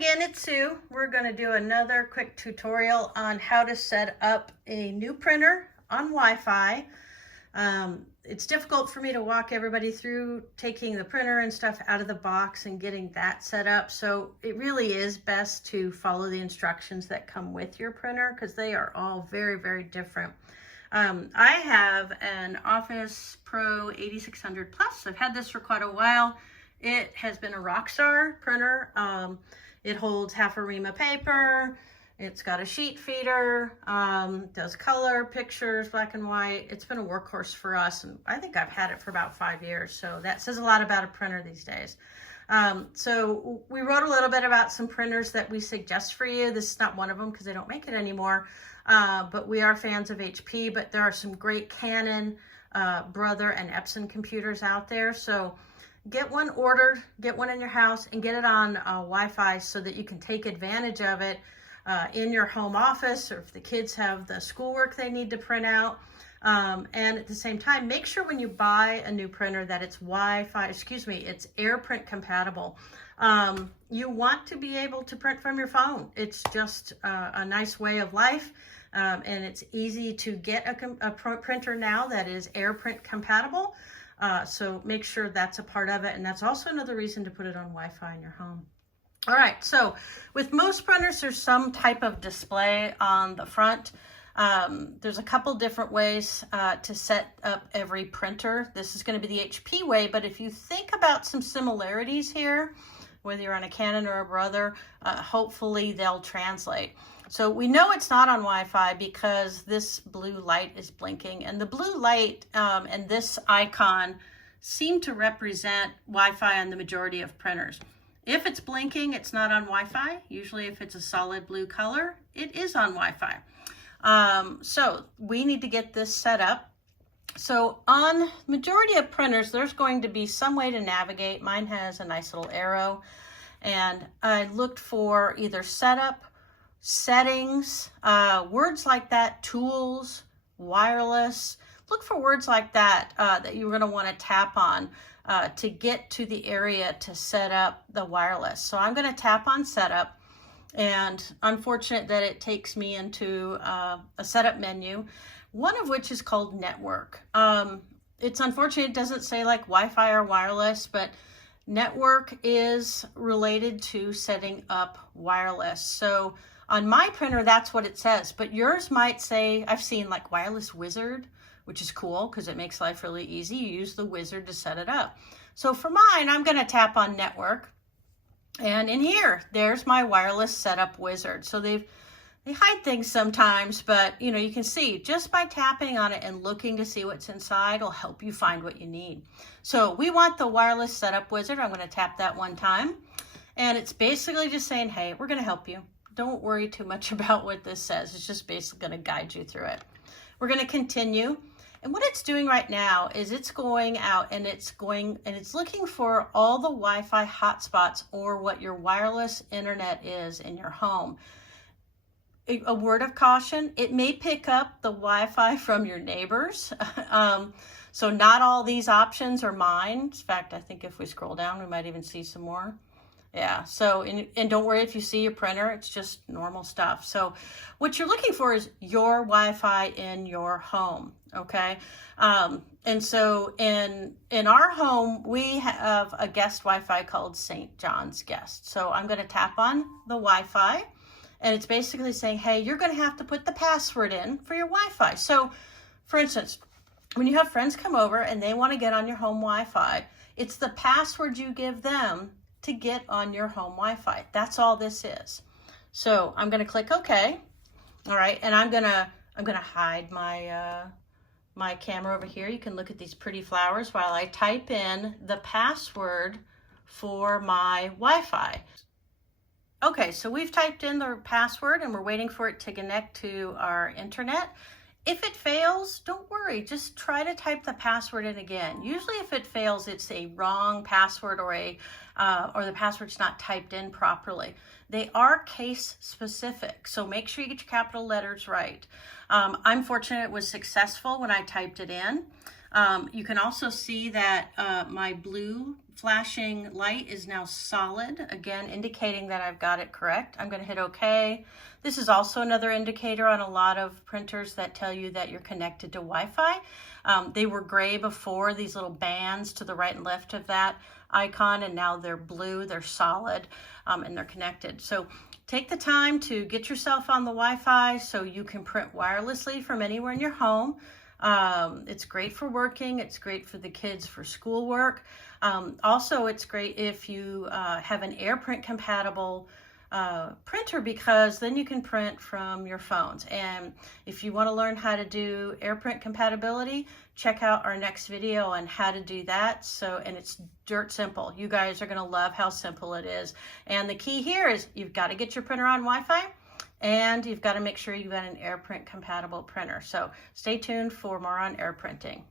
Again, it's Sue. We're going to do another quick tutorial on how to set up a new printer on Wi-Fi. It's difficult for me to walk everybody through taking the printer and stuff out of the box and getting that set up. So it really is best to follow the instructions that come with your printer because they are all very, very different. I have an Office Pro 8600 Plus. I've had this for quite a while. It has been a rockstar printer. It holds half a ream of paper. It's got a sheet feeder, does color, pictures, black and white. It's been a workhorse for us, and I think I've had it for about 5 years, so that says a lot about a printer these days. So we wrote a little bit about some printers that we suggest for you. This is not one of them because they don't make it anymore, but we are fans of HP, but there are some great Canon, Brother, and Epson computers out there. So get one ordered, get one in your house, and get it on Wi-Fi so that you can take advantage of it in your home office, or if the kids have the schoolwork they need to print out. And at the same time, make sure when you buy a new printer that it's it's AirPrint compatible. You want to be able to print from your phone. It's just a nice way of life. And it's easy to get a printer now that is AirPrint compatible. So make sure that's a part of it. And that's also another reason to put it on Wi-Fi in your home. All right, so with most printers, there's some type of display on the front. There's a couple different ways to set up every printer. This is going to be the HP way, but if you think about some similarities here, whether you're on a Canon or a Brother, hopefully they'll translate. So we know it's not on Wi-Fi because this blue light is blinking, and the blue light and this icon seem to represent Wi-Fi on the majority of printers. If it's blinking, it's not on Wi-Fi. Usually if it's a solid blue color, it is on Wi-Fi. So we need to get this set up. So on majority of printers, there's going to be some way to navigate. Mine has a nice little arrow, and I looked for either setup, settings, words like that, tools, wireless. Look for words like that that you're going to want to tap on to get to the area to set up the wireless. So I'm going to tap on setup, and unfortunate that it takes me into a setup menu, one of which is called network. It's unfortunate it doesn't say like Wi-Fi or wireless, but network is related to setting up wireless. So on my printer, that's what it says, but yours might say, I've seen like wireless wizard, which is cool because it makes life really easy. You use the wizard to set it up. So for mine, I'm going to tap on network, and in here, there's my wireless setup wizard. So they hide things sometimes, but you can see just by tapping on it and looking to see what's inside will help you find what you need. So we want the wireless setup wizard. I'm going to tap that one time, and it's basically just saying, hey, we're going to help you. Don't worry too much about what this says. It's just basically going to guide you through it. We're going to continue. And what it's doing right now is it's going out and it's looking for all the Wi-Fi hotspots or what your wireless internet is in your home. A word of caution, it may pick up the Wi-Fi from your neighbors. So not all these options are mine. In fact, I think if we scroll down, we might even see some more. Yeah, so, and don't worry if you see your printer, it's just normal stuff. So what you're looking for is your Wi-Fi in your home, okay? And so in our home, we have a guest Wi-Fi called St. John's Guest. So I'm gonna tap on the Wi-Fi, and it's basically saying, hey, you're gonna have to put the password in for your Wi-Fi. So for instance, when you have friends come over and they wanna get on your home Wi-Fi, it's the password you give them to get on your home Wi-Fi. That's all this is. So I'm gonna click OK. All right, and I'm gonna hide my my camera over here. You can look at these pretty flowers while I type in the password for my Wi-Fi. Okay, so we've typed in the password and we're waiting for it to connect to our internet. If it fails, don't worry, just try to type the password in again. Usually if it fails, it's a wrong password or the password's not typed in properly. They are case specific, so make sure you get your capital letters right. I'm fortunate it was successful when I typed it in. You can also see that my blue flashing light is now solid, again indicating that I've got it correct. I'm going to hit OK. This is also another indicator on a lot of printers that tell you that you're connected to Wi-Fi. They were gray before, these little bands to the right and left of that icon, and now they're blue, they're solid, and they're connected. So take the time to get yourself on the Wi-Fi so you can print wirelessly from anywhere in your home. It's great for working. It's great for the kids for schoolwork. Also, it's great if you have an AirPrint compatible printer, because then you can print from your phones. And if you want to learn how to do AirPrint compatibility, check out our next video on how to do that. And it's dirt simple. You guys are going to love how simple it is. And the key here is you've got to get your printer on Wi-Fi, and you've got to make sure you've got an AirPrint compatible printer. So stay tuned for more on air printing.